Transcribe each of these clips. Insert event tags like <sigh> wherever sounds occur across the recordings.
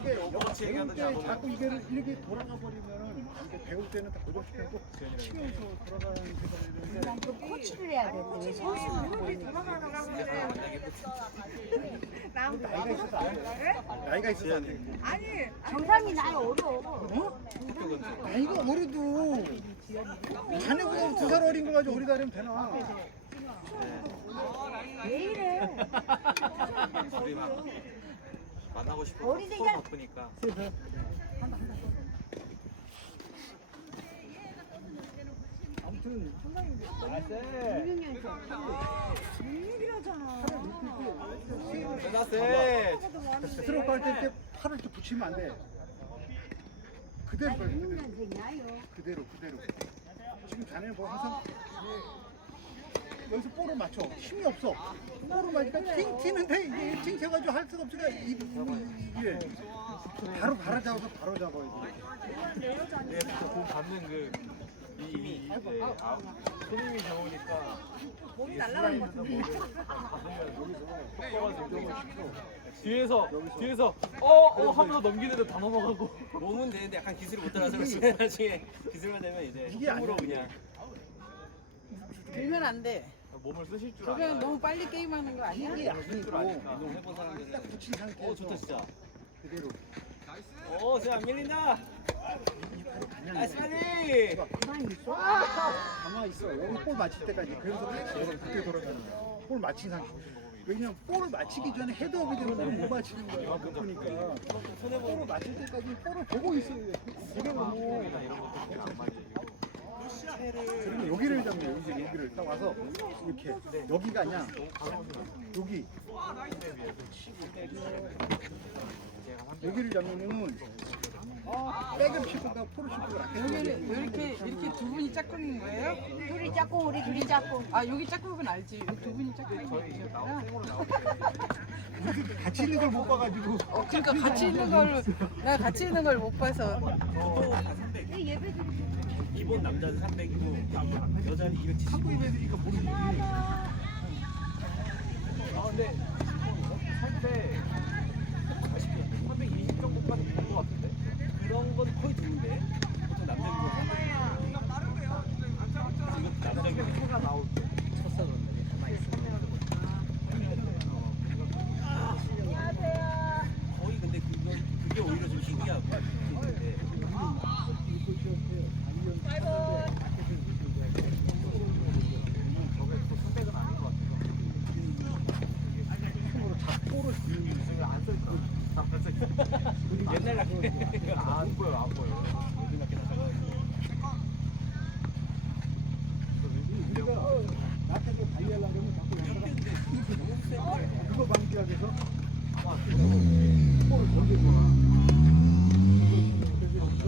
이게 배울 얘기하더니 때안 자꾸 이게 이렇게 돌아가 버리면은 이게 배울 때는 다 고정시켜놓고 치면서 돌아가는 시간이 되는데 그 코치를 해야 되는데 선수는 이렇게 돌아가는 가운데 남 나이가 있어서 안 돼. 나이가 있어서 안 돼. 아니 정상이 나이 어려. 어? 나이가 어려도 자네보다 두 살 어린 거 가지고 어리다 그러면 되나? 왜 이래? 둘이 막 만나고 싶어. 어린애가- 손 바쁘니까. 아무튼 끝났어. 스트로크 할때 이렇게 팔을 이렇게 붙이면 안 돼. 그대로 걸려. 그대로. 6년생이야요. 그대로 그대로. 지금 자네는 뭐 항상 여기서 볼을 맞춰. 힘이 없어. 볼을 맞으니까 팅 튀는데 이게 팅 튀어가지고 할 수가 없으니까 이 이게 바로 바로 잡아서 바로 잡아야 돼. 네, 공 받는 그 이, 이제 아, 손님이 좋으니까 몸이 날아가는 것 같은데 뒤에서 뒤에서 어어 하면서 넘기는데 다 넘어가고 몸은 되는데 약간 기술이 못 따라서 그렇지 <laughs> 나중에 기술만 되면 이제 이게 힘으로 아니야. 그냥 들면 안 돼. 몸을 쓰실 줄 저게 알아요. 너무 빨리 게임하는 거 아니야? 이게 아니고 운동 해본 사람들은 딱 붙인 어 상태에서 좋다 진짜 그대로. 어 진짜 안 밀린다 나이스 파리 가만히 있어. 가만히 있어. 여기 볼 맞힐 때까지. 그래서 여기 그때 돌아가는 거야. 볼 맞힌 상태. 왜냐면 볼을 맞히기 전에 헤드업이 되면 볼을 못 맞히는 거야. 못 보니까. 볼을 맞힐 때까지 볼을 보고 있어야 돼. 그러면 그러면 여기를 잡는 여기 이제 여기를 딱 와서 이렇게 여기가 아니야. 여기 여기를 잡으면은 백을 치고가 포를 치고가 여기는 이렇게 이렇게 두 분이 짝꿍인 거예요? 둘이 짝꿍 우리 둘이 짝꿍. 아 여기 짝꿍은 알지. 여기 두 분이 짝꿍이구나. 같이 있는 걸 못 봐가지고 어, 그러니까 같이 있는 걸 나 같이 있는 걸 못 봐서 기본 남자는 300이고 여자는 270 한국 애들이니까 모르지. 아 근데 살때 320 정도까지 된것 같은데. 그런 건 거의 드문데 보통 남자는 남자는 소가 나올 때. 쳤어 그런데 가만히 있으면 거의 근데 그거 그게 오히려 좀 신기하고 근데 저게 또 선택은 아닌 것 같아요. 잡고를 요즘에 안 쓸, 안 쓸. 옛날 같은 안 보여, 안 보여. 우리가 나한테 관리하려고 하면 자꾸 연락을 그거 방지하기 위해서 볼을 돌리거나 그래서 여기서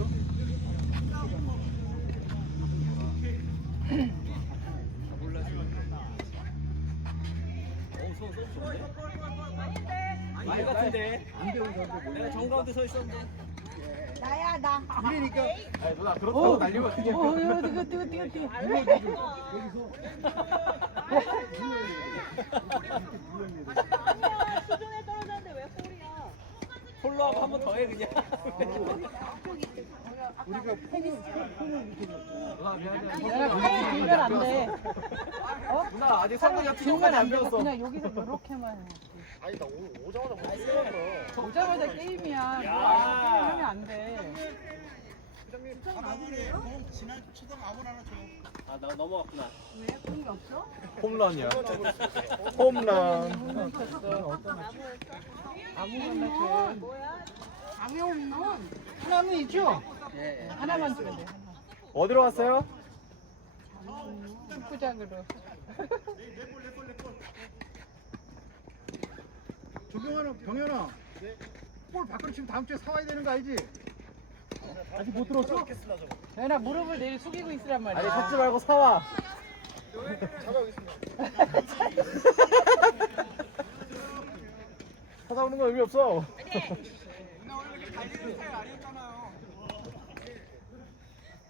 어우 손 손 좋네 말 같은데 안 배운 사람들 내 가 정가운데 서 있었는데 나야 나. 이러니까 아니, 누나, 그렇다고 날리면 어떻게 어, 이거 뛰어 뛰어 뛰어 뛰어. 여기서 폴로하고 한 번 더 해 그냥 우리가 폼을 폼을 이렇게 잡고 누나, 미안해. 내가 팔이 들면 안 돼. 어? 누나, 아직 성격이 들면 피부까지 안 배웠어. 그냥 여기서 이렇게만 해. 아니 나 오, 오자마자 뭐 쓰러져 오자마자 게임이야. 뭐 하면 안 돼. 아나 넘어갔구나 홈런이야. 홈런. 아무거나 줘. 장애 없는. 하나는 있죠? 하나만 주면 돼. 어디로 왔어요? 축구장으로. <laughs> 조경환아 병현아 볼 밖으로 치면 다음 주에 사와야 되는 거 알지? 아직 못 들었어? 연아 무릎을 내일 숙이고 있으란 말이야. 아니, 찾지 말고 사와. <laughs> 찾아오는 건 의미 없어.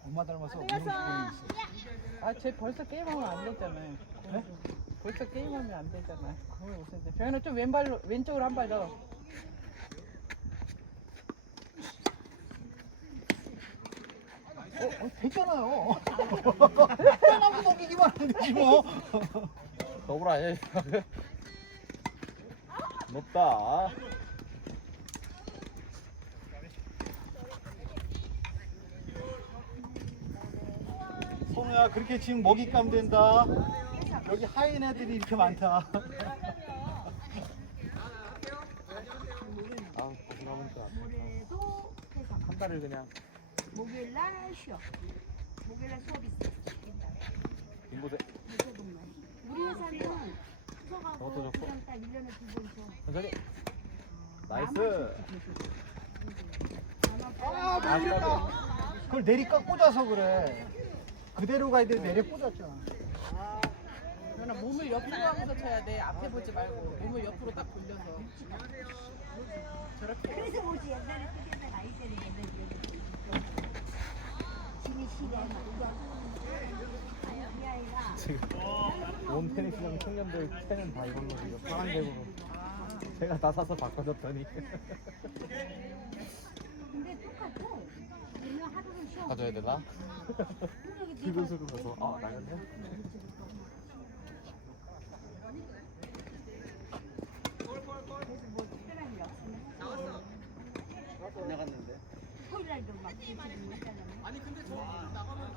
엄마 닮아서 운동 시키고 있어 아, 쟤 벌써 게임하면 안 되잖아요. 벌써 게임하면 안 되잖아. 거기 오는데 병현아 좀 왼발로 왼쪽으로 한 발 더. 어, 어, 됐잖아요. 하나만 넘기기만 하면 되지 뭐. 더블 아니야? 높다. 손우야 그렇게 지금 먹잇감 된다. 여기 하인 애들이 이렇게 많다. 아, 고생하니까 모레도 회사. 한 달을 그냥 목요일 날 쉬어. 목요일 날 수업 있어. 빈곳에 우리 회사는 수석하고. 그냥 딱 1년에 두번 쉬어. 천천히. 나이스. 아 내리까. 그걸 내리까 꽂아서 그래. 그대로 가야 돼 내려 꽂았잖아. 몸을 옆으로 하면서 쳐야 돼. 앞에 보지 말고 몸을 옆으로 딱 돌려서. 저렇게. 그래서 뭐지 옛날에 뜨개가 나이 때는 옛날에 지미 시대 막 이거 이 아이가 지금 온 테니스장 청년들 채는 다 이걸로 지금 파란색으로 제가 다 사서 바꿔줬더니 근데 똑같아. 쉬어. 가져야 되나? 기분 쓰면서 아 나였네? 그래서 뭐 특별한 일 없으면 나갔는데. 날도 막. 아니 근데 저 나가면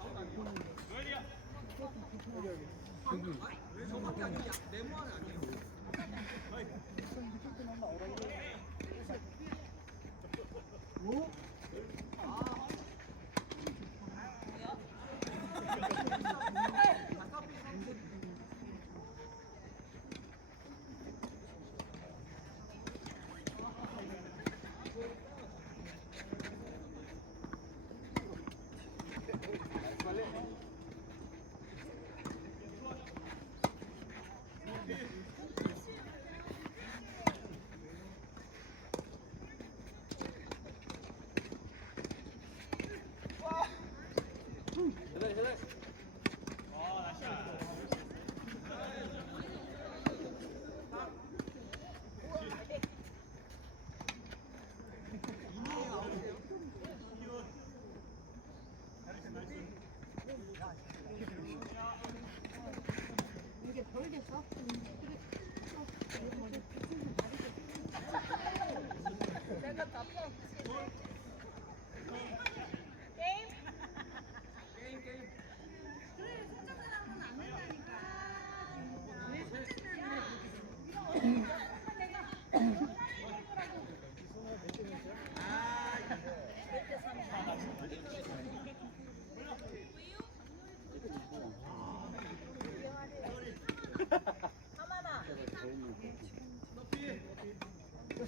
이게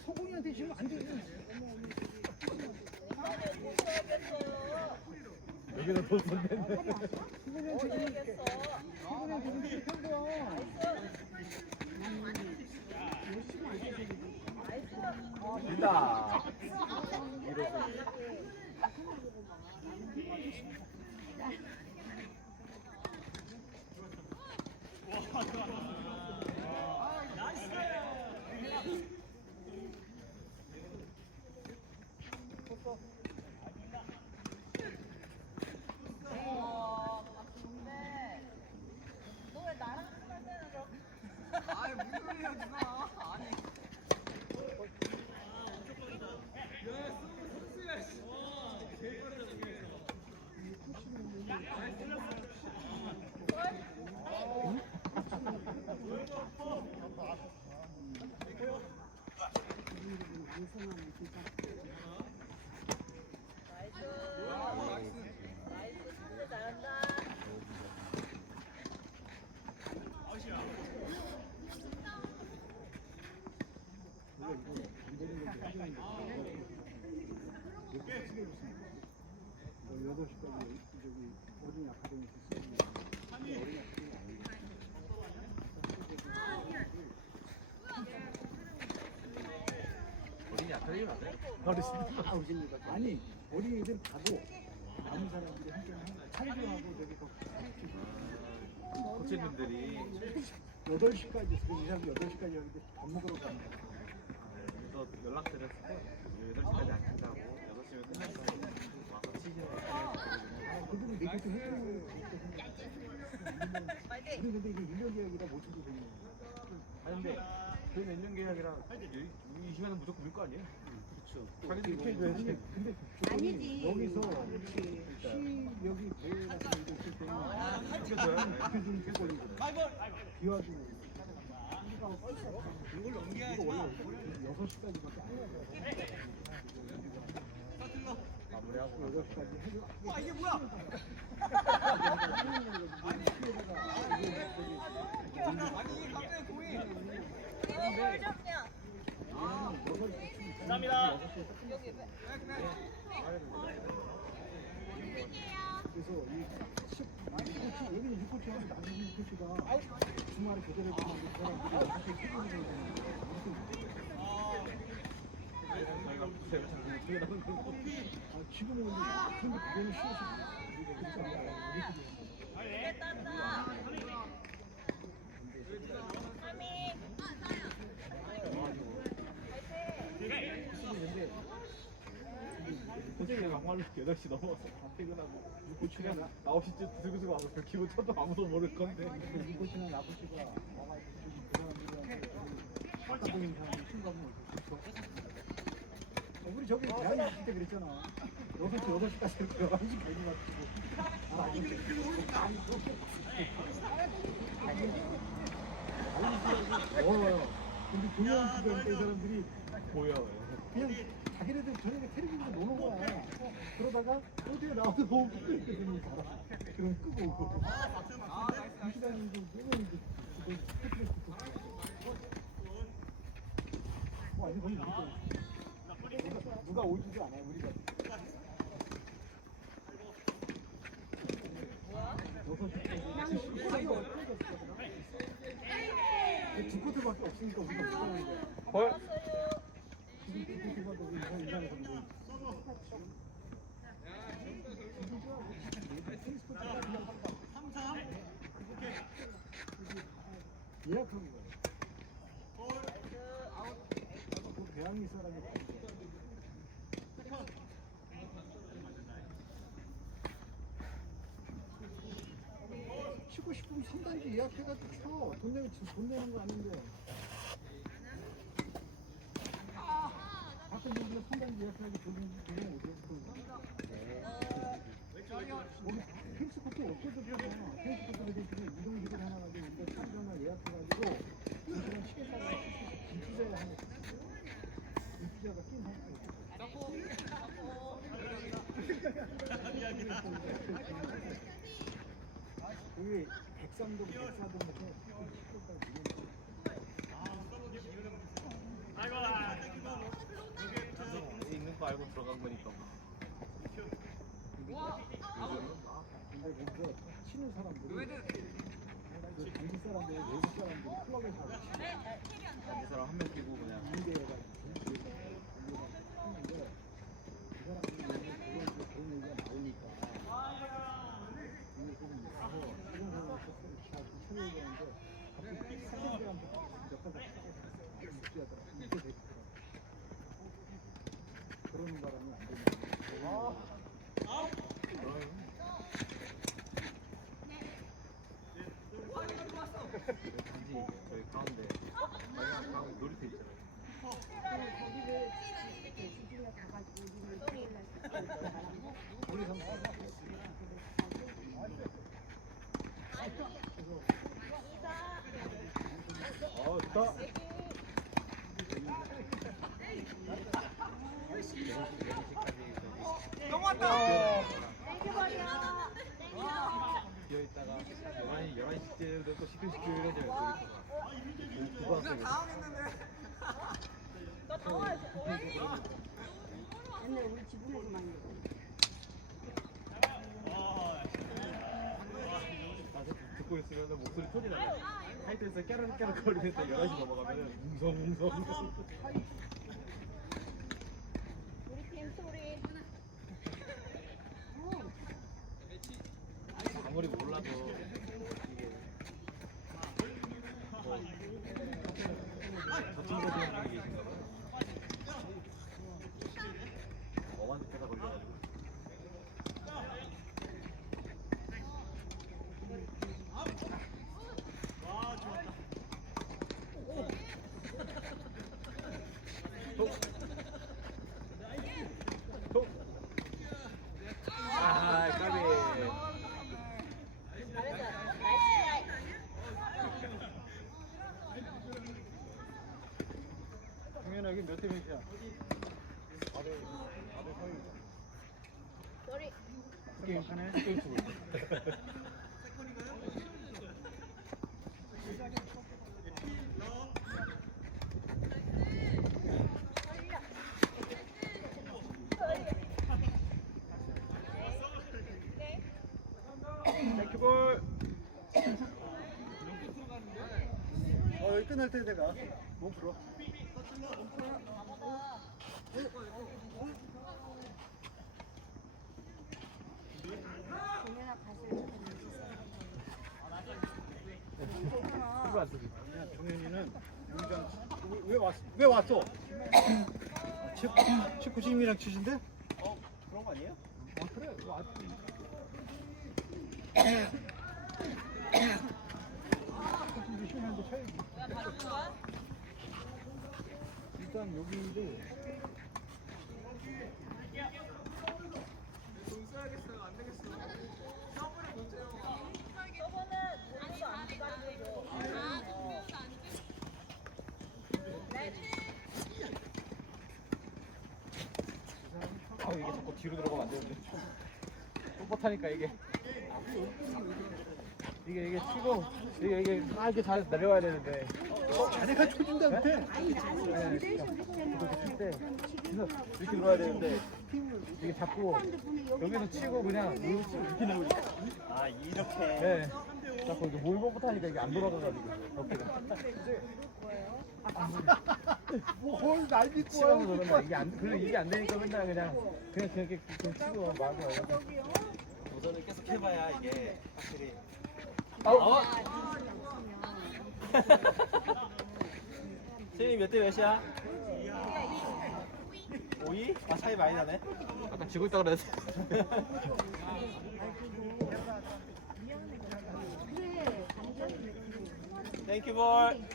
소군이한테 지금 안 되지. 여기는 돈 썼는데 Thank you. 어르신들. 아, 어르신들 아니, 어린이들 가도 남은 사람들이 함께 촬영하고 저기 코치님들이 8시까지, 지금 이 사람 8시까지 여기 밥 먹으러 가는 거야. 그래서 연락드렸을 때 8시까지 안 친다고 6시면 끝날까 와서 치즈를 그분이 내게 좀 해주고 우리 근데 이게 1년 계약이라 못 쳐도 되는 거야. 아니 근데 저희 몇년 계약이라 20만은 무조건 밀거 아니에요? 그렇죠. 자기들 이렇게 해줘야지. 근데, 근데 아니지. 여기서 시 여기 대회 같은 거 있을 때는 챙겨줘야 표준 꽤 걸리거든. 비와주고. 이걸 넘겨야지. 이거 원래 6시까지밖에 안 해야 돼. 마무리하고 6시까지 해도 와 이게 뭐야? <laughs> 아니 이게 갑자기 공이. 감사합니다. 그래서 이 10, 코치, 여기는 6코치하고 나중에 6코치가 주말에 교대를 보는 사람들이 이렇게 져야 되는 저희가 제가 자꾸 어떻게 나오는 거 아, 지금은 근데 그거는 쉬워서 않아요. 우리 근데 선생님이 막말로 8시 넘어서 다 퇴근하고 고추가 9시쯤 드스그스가 와서 그 기분 쳐도 아무도 모를 건데 이 코치나 나 코치가 와가지고 그 사람들한테 아까 보는 사람들 순간을 줬어. 우리 저기 대학교 있을 때 그랬잖아. 6시, 8시까지 이렇게 11시까지 맞추고. 아, 아니, 아니, 그렇게. 어려워요. 근데 조용 시간 때 사람들이 보여요 그냥 자기네들 저녁에 텔레비전에서 노는 거야. 그러다가 어디에 나와서 너무 살아. 그럼 끄고 오고. 좀 끄면 이제 그거 스트레스 누가 누가, 누가 오지도 않아요 우리가. 여섯 시까지 두 코트밖에 없으니까 우리가 못 하는 거야. 헐 지금 두 코트가 너무 이상 이상 건데. 예약한 거야. 그 배양이 사람이 싶으면 3단지 예약해가지고 쳐. 돈 내면 돈 내는 거 아닌데. 가끔 우리가 3단지 예약해가지고 돈 내면 돈 내면 어디 펜스 코트 없어졌잖아. 펜스 코트 대신에 이동식을 하나 가지고 우리가 참전을 예약해가지고 우리는 치겠다가 김치자를 하는 김치자가 낀 상태. <laughs> 그게 백삼동, 백사동 같은 있는 거 알고 들어간 거니까. 거기서 치는 사람들이 그 당시 사람들, 외국 사람들이 클럽에서 이 사람 한 명 끼고 그냥. 하는데 그 사람들이 그런 그 그런 얘기가 나오니까 이게 조금 가서 이런 사람을 쳤으면 다 쳐내야 되는데 갑자기 사람들한테 몇번 다 무시하더라 이렇게 됐더라 그러는 바람에 안 되는 단지 저희 가운데 마지막 가운데 놀이터 있잖아요 우리 상 어 좋다 넘어왔다. 비어 있다가 11시 11시쯤 또 시끌 시끌 해져요 놀이터가 그거 하세요 옛날에 우리 지붕에서 많이 듣고 있으면 목소리 톤이 나요. 하이트에서 깨르깨르 거리는데 11시 넘어가면 웅성웅성 Oh. 끝날 때 내가 몸 풀어. 공연아 야, 종현이는 용장 왜, 왜 왔어? 왜 왔어? 치- 치쿠님이랑 치신데? 어 그런 거 아니에요? 아 그래 뭐 치쿠님 시원한데 쳐야지. 일단 여기를 아 이게 자꾸 뒤로 들어가면 안 되는데 뻣뻣하니까 이게 이게 이게 치고 이게 이게 다 이렇게 잘 내려와야 되는데. 자네가 쳐준다는데? 네, 이렇게 칠때 이렇게 들어와야 되는데 이게 자꾸 여기서 치고 그냥 이렇게 치고 이렇게 내려오니까 아 이렇게. 네. 자꾸 이게 뭘 뻣뻣하니까 이게 안 돌아가가지고 어깨가. 뭐홀날 믿고 치고 와요. 그러면 이게 안 그래 이게 안 되니까 맨날 그냥 그냥 그렇게 그냥 치고 말고. 도전을 계속 해봐야 이게 확실히 <laughs> 아우 선생님 몇 대 몇이야? 5위? 아 차이 많이 나네. 아까 지고 있다 그랬어. 땡큐볼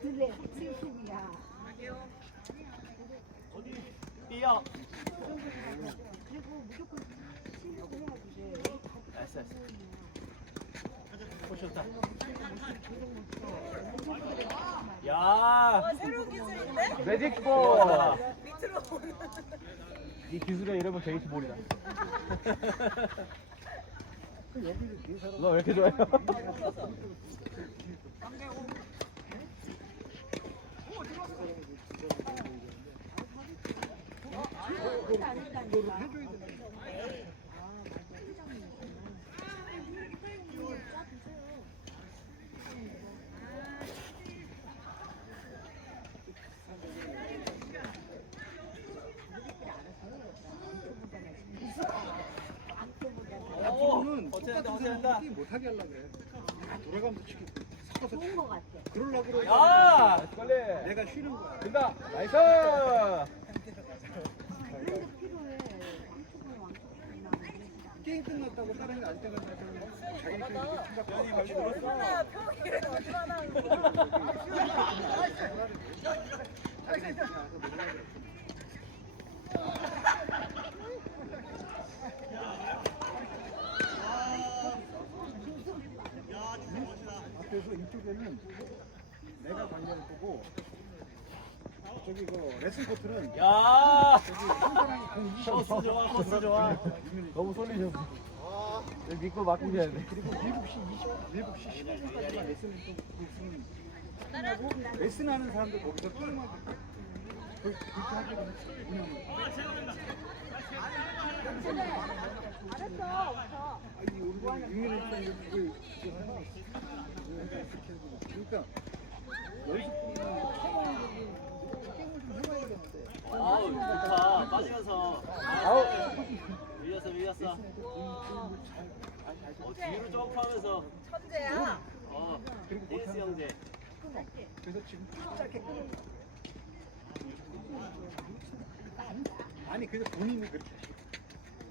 둘의 슬픔이야 뛰어. 그리고 무조건 치려고 해야지 돼 나이스 보셨다 야 새로운 기술인데? 매직볼 밑으로 오는. 이 기술의 이름은 사람 <laughs> 너왜 이렇게 좋아해? <laughs> <laughs> 이거를 해줘야 돼. 앞으로는 어떻게 한다, 똑 같은 한다. 사람들이 못하게 하려고 그래. 다 돌아가면서 치고 섞어서 좋은 거 같아 그러려고 그러지. 야! 빨리 내가 쉬는 거야. 된다 나이스 게 필요해 왕초보는 왕초보는 나는 게임 끝났다고 다른 게안 때문에 자기네끼리 생각하고 얼마나 평일에 얼마나 하는 거야. 자기네끼리 와서 놀아야 돼. 앞에서 이쪽에는 내가 관리할 거고 저기 그 레슨 코트는 야 저기 한 사람이 공 20. 코스 좋아 코스 좋아 너무 쏠리셨어 여기 믿고 맡기셔야 돼 그리고 7시 20, 7시 15분까지만 레슨을 또 있으면 끝나고 레슨하는 사람들 거기서 게임하고 그렇게 하기로. 운영을. 알았어 없어 아니 우리 유민을 때 그, 그러니까. 아니 그래서 본인이 그렇게 하셔.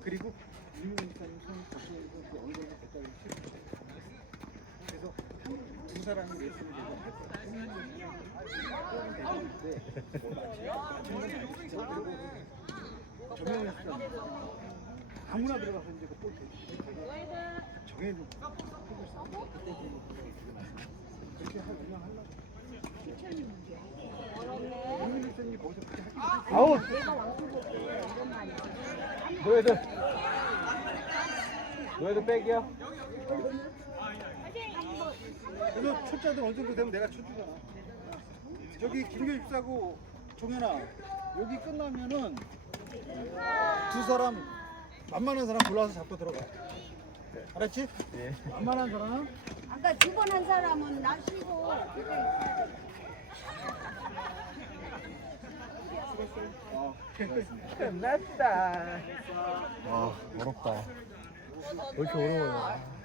그리고 유민을 사님 손 거쳐서 그 엉덩이 됐다고 치고 두 사람이 레슨을. 되는데 정형을 하잖아. 아무나 들어가서 이제 그볼 정해놓고 그렇게 할 운영하려고. 유민을 사님이 거기서 그렇게 하기 아니 너희들 너희들 백이야? 그래서 초짜들 어느 정도 되면 내가 쳐주잖아. 저기 김교 집사고 종현아 여기 끝나면은 두 사람 만만한 사람 골라서 잡고 들어가. 알았지? 예. 만만한 사람. 아까 두 번 한 사람은 나 쉬고 어. 끝났다. 아 어렵다. 왜 이렇게 어려워요?